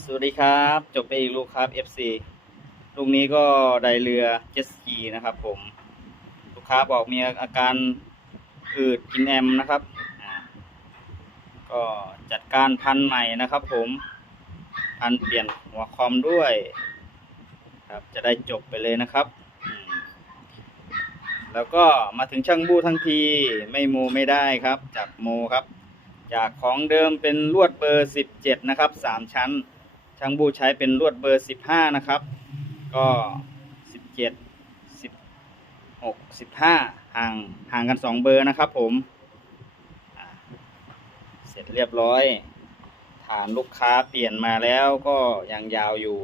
สวัสดีครับ จบไปอีกลูกครับ FC ลูกนี้ก็ได้เรือเจสกีนะครับ ผม ลูกค้าบอกมีอาการอืดกินแอมนะครับ ก็จัดการพันใหม่นะครับ ผม พันเปลี่ยนหัวคอมด้วย ครับจะได้จบไปเลยนะครับ แล้วก็มาถึงช่างบู้ทั้งทีไม่โมไม่ได้ครับ จับโมครับจากของเดิมเป็นลวดเบอร์ 17 นะครับ 3 ชั้น ช่างบูใช้เป็นลวดเบอร์ 15 นะครับ ก็ 17 16 15 ห่างห่างกัน 2 เบอร์นะครับผมเสร็จเรียบร้อย ฐานลูกค้าเปลี่ยนมาแล้วก็ยังยาวอยู่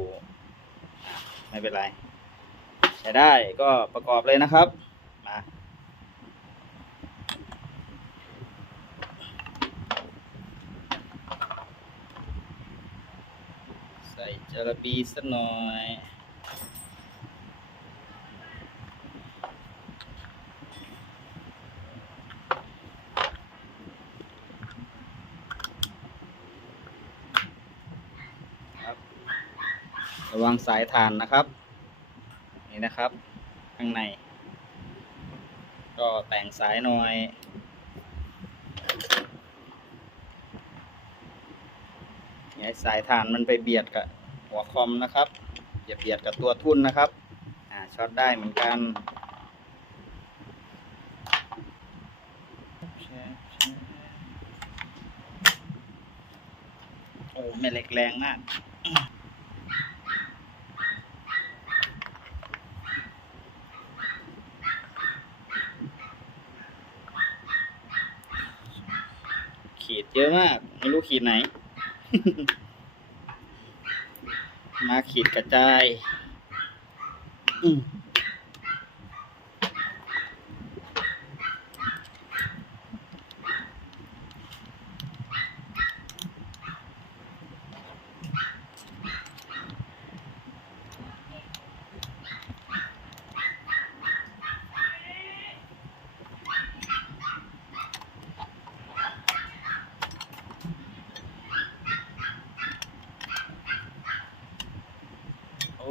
ไม่เป็นไร ใช้ได้ก็ประกอบเลยนะครับ ใส่จระบีสักหน่อย ครับ ระวังสายฐานนะครับ นี่นะครับ ข้างใน ก็แต่งสายหน่อย อย่าให้สายฐานมันไปเบียดกับหัวคอมนะครับอย่าเบียดกับตัวทุ่นนะครับอ่าช็อตได้เหมือนกันโอ้แม่เหล็กแรงมากขีดเยอะมาก ไม่รู้ขีดไหน มาขีดกระจาย อืม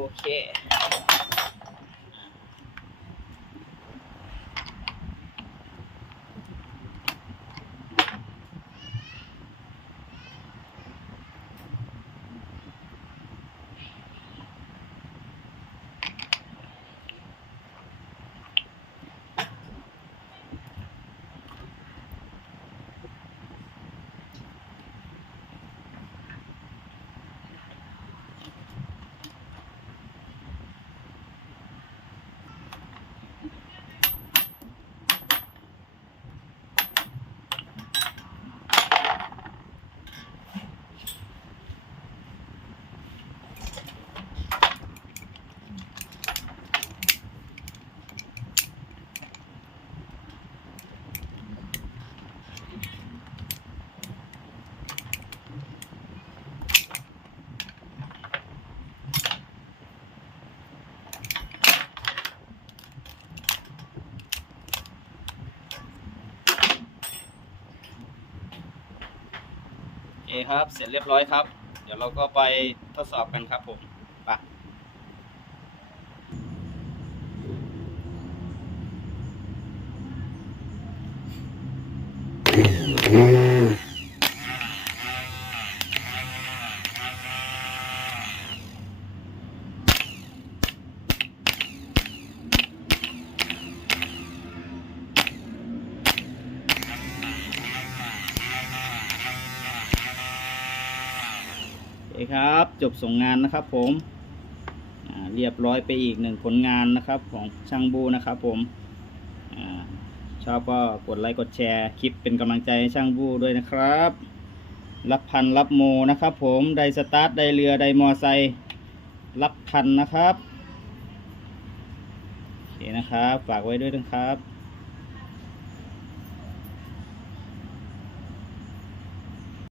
โเคโอเครับ เสร็จเรียบร้อยครับ เดี๋ยวเราก็ไปทดสอบกันครับผมไป เคครับ จบส่งงานนะครับผมเรียบร้อยไปอีกหนึ่งผลงานนะครับของช่างบูนะครับผมอชอบก็กดไลค์กดแชร์คลิปเป็นกำลังใจให้ช่างบูด้วยนะครับ รับพันรับโมนะครับผมไดสตาร์ทไดเรือไดมอไซค์รับพันนะครับโอเคนะครับ ฝากไว้ด้วยนะครับ